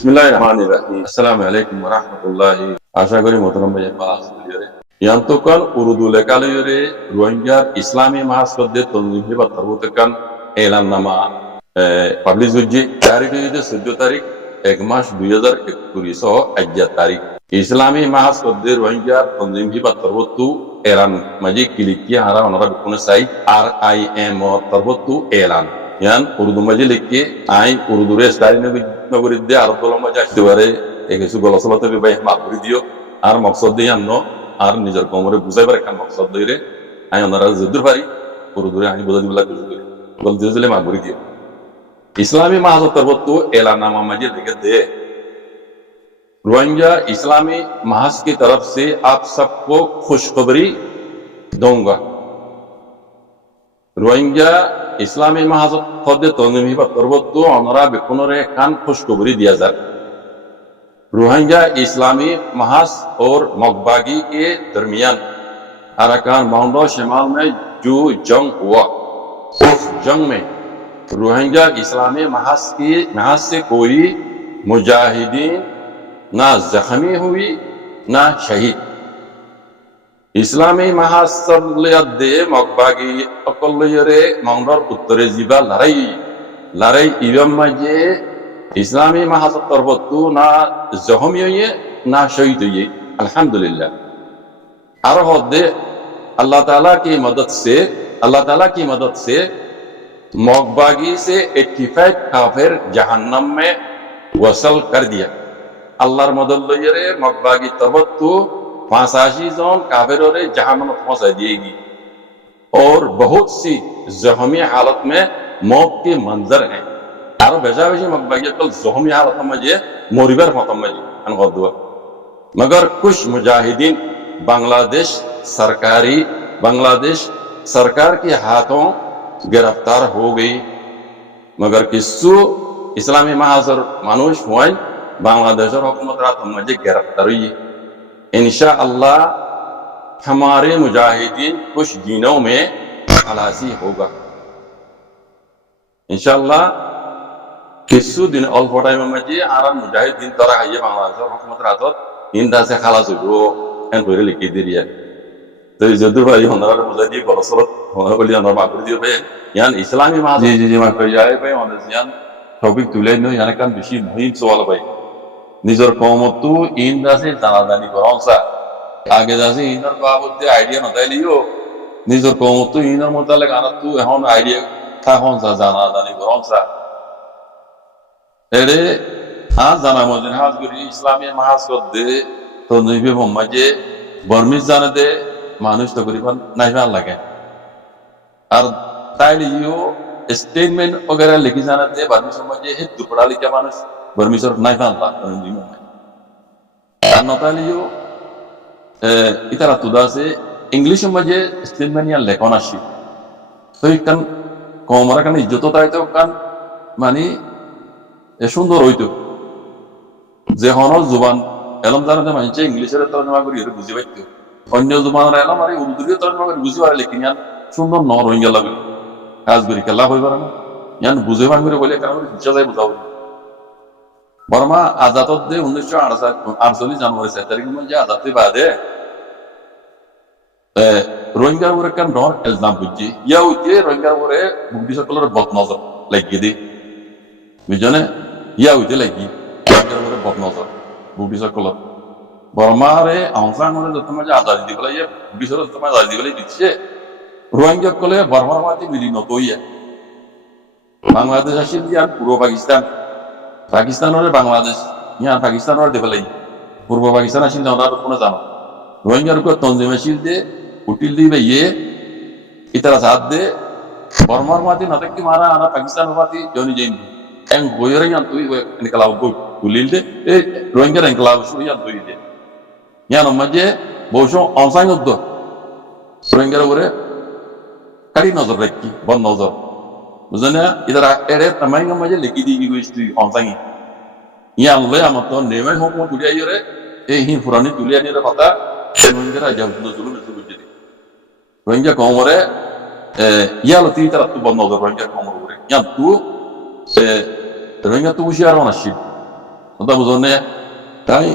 বিসমিল্লাহির রহমানির রহিম। আসসালামু আলাইকুম ওয়া রাহমাতুল্লাহি। আশা করি মোহতরম ভাই ভালো আছেন। ইয়ান্তকাল উর্দু লেখালয়রে রোহিঙ্গা ইসলামী মহাসদ্দে তনজিম বা তরবুতকান এলাননামা পাবলিশ হচ্ছে তারিখ 14 তারিখ 1 মাস 2021 আজ্জা তারিখ ইসলামী মহাসদ্দে রোহিঙ্গা তনজিম বা তরবতু এলান মাজি কিলিকি হারা ওনারা বিকুনে সাই RIM তরবতু এলান ইয়ান উর্দু মাঝে লিখে আই উর্দু রে স্টাইল নগরীর দিয়ে আরব দল মাঝে আসতে পারে কিছু গলসলতে ভাই মাগুরি দিও আর মকসদ দিয়ে আনো আর নিজের কমরে বুঝাইবার একটা মকসদ দইরে আই ওনারা যদুর পারি উর্দুরে আমি বোঝা দিবলা কিছু করে গলতি হয়েছিল মাগুরি দিও ইসলামী মাহাজত তরবতু এলানাमा মাঝে লিখে दे रोहिंग्या इस्लामी महाज की तरफ से आप सबको खुशखबरी दूंगा रोहिंग्या इस्लामी महाज खुद तंजीमी বা তরবতু ওনারা বিকুনরে কান खुशखबरी दिया जाए रोहिंग्या इस्लामी महाज और मकबागी के दरमियान अरकान बाउंडो शिमाल में जो जंग हुआ उस जंग में रोहिंग्या इस्लामी महाज से कोई मुजाहिदीन ना जख्मी हुई ना शहीद इस्लामी महासल्लियादे मकबागी अकल्लयरे माउंडर उत्तरे जिबा लड़ाई इबम माजे इस्लामी महासत तरबतु ना जख्मी हुई ना शहीद हुई अल्हम्दुलिल्लाह और होदे अल्लाह ताला की मदद से मकबागी से 85 काफिर जहन्नम में वसल कर दिया अल्लाहर मदद लइरे मकबागी तरबतु 85 जन काफिरों जहन्नम में पहुंचा दिएगी और बहुत सी जख्मी हालत में मौत के मंजर हैं और बेजा बेजी मकबागी कल जख्मी हालत में जे मोरिबर खत्म में अनगदुआ मगर कुछ मुजाहिदीन बांग्लादेश सरकार के हाथों गिरफ्तार हो गई मगर किस्सू इस्लामी महाजर मानुष हुआ बांग्लादेश और हुकूमत रात मजे गिरफ्तार हुई इंशाअल्लाह हमारे मुजाहिदीन कुछ दिनों में खलासी होगा इंशाअल्लाह किस्सू दिन ऑल टाइम मजे आराम मुजाहिदीन तरह है बांग्लादेश और हुकूमत रात इंदा से खलास हो एन कोई लिखी दी है तो जदुर भाई होनरा मुजाहिदी बरसरत होना बोली अंदर मागुर दियो बे यान इस्लामी महाज जी मा कह जाए भाई ओने यान टॉपिक तुले नो यान कान बेशी मुहिम सवाल भाई निजर कौमतु इंदा से जानाजानी करौसा आगे जासे इनर बाबते आइडिया नताई लियो निजर कौमतु इनर मुतालिक आना तू এখন आइडिया था होनसा जानाजानी करौसा एरे हां जाना मजन हाज गुरी इस्लामी महाज को दे तो नबी मोहम्मद जे बर्मिज जाने दे মানুষ তো করিবান নাইবা লাগে আর তাইলে ইও স্টেটমেন্ট वगैरह লিখি জানাতে বার্মি সমাজে হে দুপড়া লিখা মানুষ বর্মিসর নাইবা লাগে আর নতালি ইও ইতারা তুদাসে ইংলিশ সমাজে স্টেটমেন্ট ইয়া লেখন আসি তো ইকান কমরা কান ইজ্জত তাইতো কান মানে সুন্দর হইতো যে হনর জুবান এলম জানাতে মানছে ইংলিশের তরজমা করি বুঝি পাইতো अन्य जुबान एलाम आरे उर्दू तर्जमा कर बुझी पारे लेकिन यान सुंदर न रोहिंग्या लगे आज गरी केला होई पारे यान बुझे बांगरे बोले कारण हिचा जाय बुझाव बर्मा आजादत दे 1948 জানুয়ারি 7 तारीख में आजादी बादे रोहिंग्या वर कान डर इल्जाम बुझी या उते रोहिंग्या वर बुगदी सकलर बदनजर लगी दी बिजने या उते लगी रोहिंग्या वर बदनजर बुगदी सकलर बर्मारे आंसांगरे जत मजा आजादी दिबला ये बिसर जत मजा आजादी दिबला दिछे रोहिंग्या कले बर्मारमाती मिली नतोया बांग्लादेश आसिल या पूर्व पाकिस्तान और बांग्लादेश यहाँ पाकिस्तान और दिबला पूर्व पाकिस्तान आसिल ना कोन जानो रोहिंग्या को तंजीम आसिल दे उटिल दिबे ये इतरा साथ दे बर्मारमाती नतक की मारा आना पाकिस्तान माती जोनी जैन एंग गोयरे या तुई निकलाव को कुलिल दे ए रोहिंग्या निकलाव सु या तुई दे यान मजे बोशो ऑनसाइन उद्दो रोहिंग्या रे कड़ी नजर रखी बंद नजर बुझने इधर एरे तमाइंग मजे लिखी दी गई स्ट्री ऑनसाइन यान ले हम तो नेमे हो को तुलिया रे ए ही पुरानी तुलिया ने पता रोहिंग्या जब तो जुलुम से बुझी रोहिंग्या कौम रे या लती तरह तो बंद नजर रोहिंग्या कौम रे यान तू रोहिंग्या तू होशियार होना शी কথা বুঝনে তাই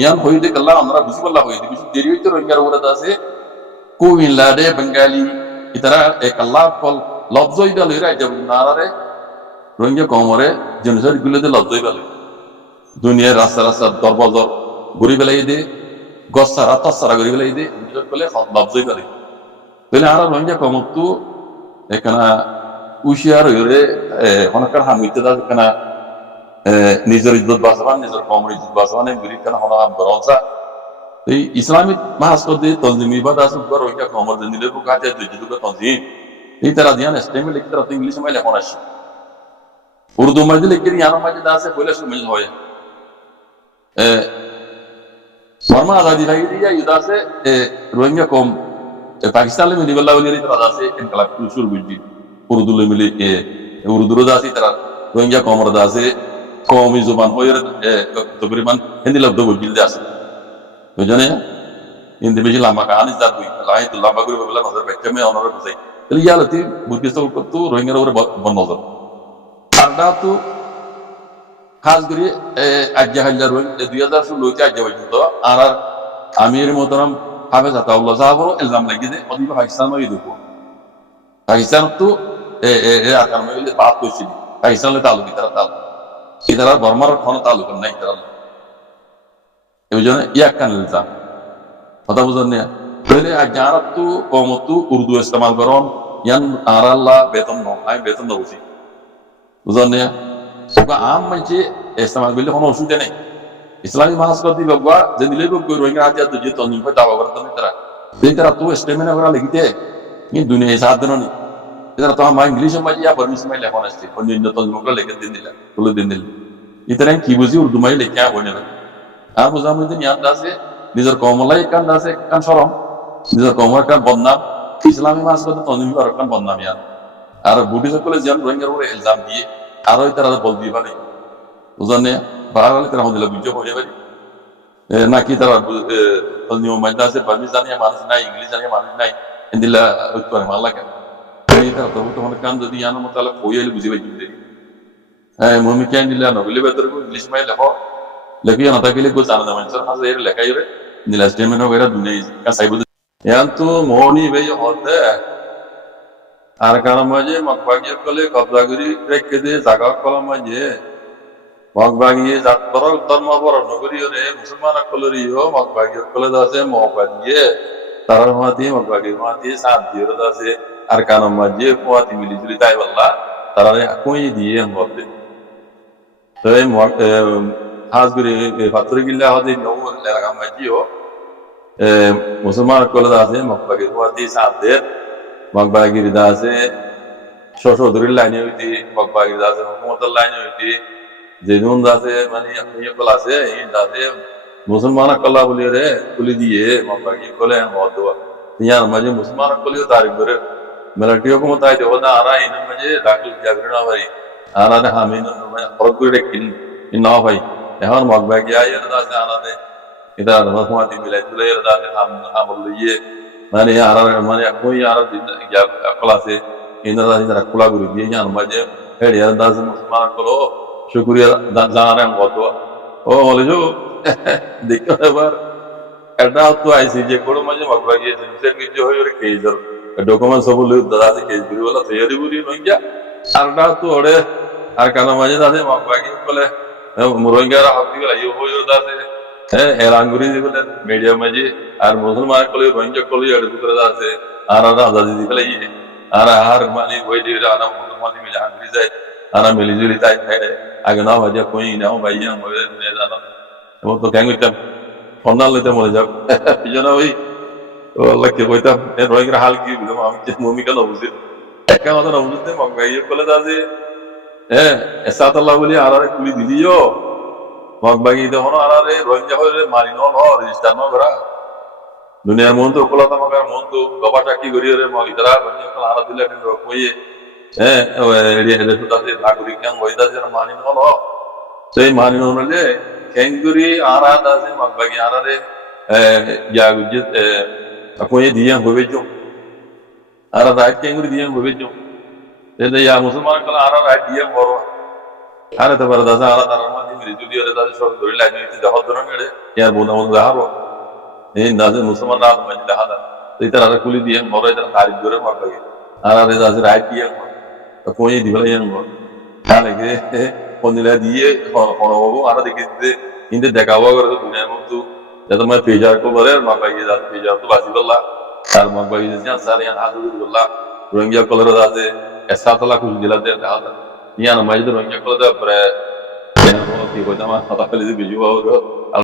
ইয়ান হইতে কাল্লা আমরা বুঝি পাল্লা হইতে কিছু দেরি হইতে রোহিঙ্গার উপরে আছে কুমিল্লারে বেঙ্গালি ইতারা এক আল্লাহ কল লব্জই দালই রাজ্য নারারে রোহিঙ্গা কমরে জনসার গুলোতে লব্জই দালই দুনিয়ার রাস্তা রাস্তা দরবদর ঘুরি বেলাই দে গছ সারা তস সারা ঘুরি বেলাই দে বলে লব্জই দালই তাহলে আর রোহিঙ্গা কমতো এখানে উশিয়ার হইরে হনকার হামিতে দা এখানে নিজের ইজ্জত বাঁচাবান নিজের কমর ইজ্জত বাঁচাবান ঘুরি কেন হনাম বরলসা এই ইসলামিক মাহাসকতে তনজিমি বা দাস উপর রোহিঙ্গা কমর দিলে বুকাতে দুইজুকে তনজিম এই তারা দিয়ান এস্টেমে লিখতে তারা ইংলিশ মাইলে এখন আসে উর্দু মাঝে লিখতে ইয়ানো মাঝে দাসে বলে সুমিল হয় বর্মা আজাদি ভাই দিয়া ইদাসে রোহিঙ্গা কম পাকিস্তান में निवल्ला वाली तरह से इनकलाब शुरू हुई थी उर्दू में मिली उर्दू दासी तरह रोहिंग्या कौमर दासे कौमी जुबान हो तकरीबन हिंदी लफ्ज बोल दास तो जाने हिंदी में लंबा कहानी जात हुई लाइन तो लंबा गुरु बबला नजर बैठे में ऑनर बुझाई तो या लती बुद्धिस्ट को तो रोहिंग्या रे बन नजर आडा तो खास करी आज हजार रोहिंग्या 2016 लोचे आज वजन तो आर आमिर मोहतरम हाफिज अताउल्लाह साहब इल्जाम लगी दे और ये पाकिस्तान में देखो पाकिस्तान तो आकार में बात कुछ नहीं पाकिस्तान ले ताल्लुक इधर बर्मा और खाना ताल्लुक नहीं इधर ये जो है ये अक्कन इल्जाम पता बुझने पहले अजारत तो कौम तो उर्दू इस्तेमाल करो यान आराल्ला बेतन नो आई बेतन दो उसी बुझने सबका आम मंचे इस्तेमाल बिल्ले होना उसी नहीं इस्लामी महासकती बगवा जंदिले को रोहिंग्या आते तो जित नहीं पता होगा तो इधर तो स्टेमिना वगैरह लिखते हैं ये दुनिया साथ दिनों नहीं इधर तो हम इंग्लिश में या परमिशन में लेकर आते हैं पंजाब तो मुकल लेकर दिन दिला कुल दिन दिल इधर की बुझी उर्दू में लेके आ होने लगे आप मुझे दिन याद दासे निजर कौमलाई कान दासे कान शरम निजर कौमर कान बदनाम इस्लामी महासकती तो नहीं बार कान बदनाम यार और बुद्धिस्ट को ले जान रोहिंग्या रो इल्जाम दिए आरो इधर बोल दिया नहीं उजाने बाहर तरह होने लगी जो होने वाली ना की तरह तंजीम मजदा से परमिशन या मानस नहीं इंग्लिश या मानस नहीं इंदिला उत्तर माला का ये तरह तो हम कान जो दिया ना मतलब कोई ले बुझे बजी दे मम्मी क्या इंदिला नोबेल बेहतर को इंग्लिश में लिखो लेकिन अनाथा के लिए कुछ आना था मंचर हाँ ये लिखा ही रे इंदिला स्टेटमेंट वगैरह दुनिया का साइबर यार तो मोहनी भाई होते आर कारण मजे मकबागी कले कब्जा करी ट्रेक के दे जागा कला मजे मकबागी बरल धर्म बर नगरीय मुसलमान कलरियो मकबागी कले दासे मकबागी तार माती मकबागी माती साथ दियो दासे अरकान मजे कुआती मिली जुली ताई वल्ला तारे कोई दिए हम बोलते तो ये खास करी फातुर किल्ला होते नौ लगा मजियो मुसलमान कले दासे मकबागी माती साथ दे मकबागी दासे शोशो दुरी लाइन होती मकबागी दासे हुकूमत लाइन होती जेनुन दासे माने ये क्लासे ये दासे मुसलमान कल्ला बोले रे कुली दिए मकबागी कोले बहुत हुआ यार मुझे मुसलमान कोली तारीख करे मिलिट्री को मत आए थे होना आ रहा है इन मुझे दाखिल जागरण भाई आ रहा है हम इन फर्क करे इन ना भाई यहाँ मकबागी आए दासे आ रहा है इधर रस्माती मिले चले दासे हम बोल ये माने आ रहा माने कोई आ रहा है क्लासे इन दासे इधर कुला गुरु दिए यार मुझे हेड यार दासे मुसलमान कोलो शुक्रिया जाना रहे हम बहुत हुआ ओ बोले जो देखो है बार ऐसा तो ऐसी जे कोड़ो मजे मकबागी जिनसे की जो है और केजर डॉक्यूमेंट सब लोग दादा से केज बिरी वाला तैयारी बुरी नहीं क्या ऐसा तो औरे हर काना मजे दादे मकबागी बोले रोहिंग्या रा हक वाला ये हो जो दादे है ऐलान गुरी जी बोले मीडिया मजे और मुसलमान को रोहिंग्या को ये अड़बुतर दादे आरा आजादी दी बोले ये आरा हर मानी वही दी आना मुसलमान में जहाँ गुरी जाए आना मिली जुली ताई है आगे ना वजह कोई ना हो भाई हम मुझे नहीं जाना वो तो कहेंगे तब फॉर्नल लेते मुझे जब जो ना वही तो अल्लाह के कोई तब रोहिंग्या हाल की भी तो हम मम्मी का ना उसे क्या मतलब ना उसे मकबागी कोले दादी ऐसा तो अल्लाह बोली आ रहा है कुली दिलियो मकबागी तो होना आ रहा है रोहिंग्या हो रहे मारी नो नो रजिस्टर नो करा दुनिया में तो कोला था मगर मन तो गवा चाकी करी रहे मग इधर बनिए कल आ रहा दिले फिर कोई एरिया है तो दादी नागरिक क्या वही दादी मानी नो लो तो मानी नो ले कैंगुरी आ रहा दादी मकबागी आ रहा है या गुजत कोई दिया हुए जो आ रहा है कैंगुरी दिया हुए जो ये या मुसलमान कल आ रहा है दिया बोरो Ada tabar da sa ala tarar ma di miri judi ada da so dori la ni ti da hodron ede yar bona bona da haro e da se musulman na ma da hada to itara ra kuli diye moro itara tarif gore ma kage ara re da se rai diye ko ko yi di bala yan go kale ke onila diye kono go ara de ke inde dekawa gore to dunia mo tu jada ma pejar ko bare ma kage da pejar to basi balla R ma kage jan sare yan hadu billah rohingya kolor da se esa tala kuj dilade da hada yan ma jid rohingya kolor da pre yang mau tiba-tiba kata kali itu biju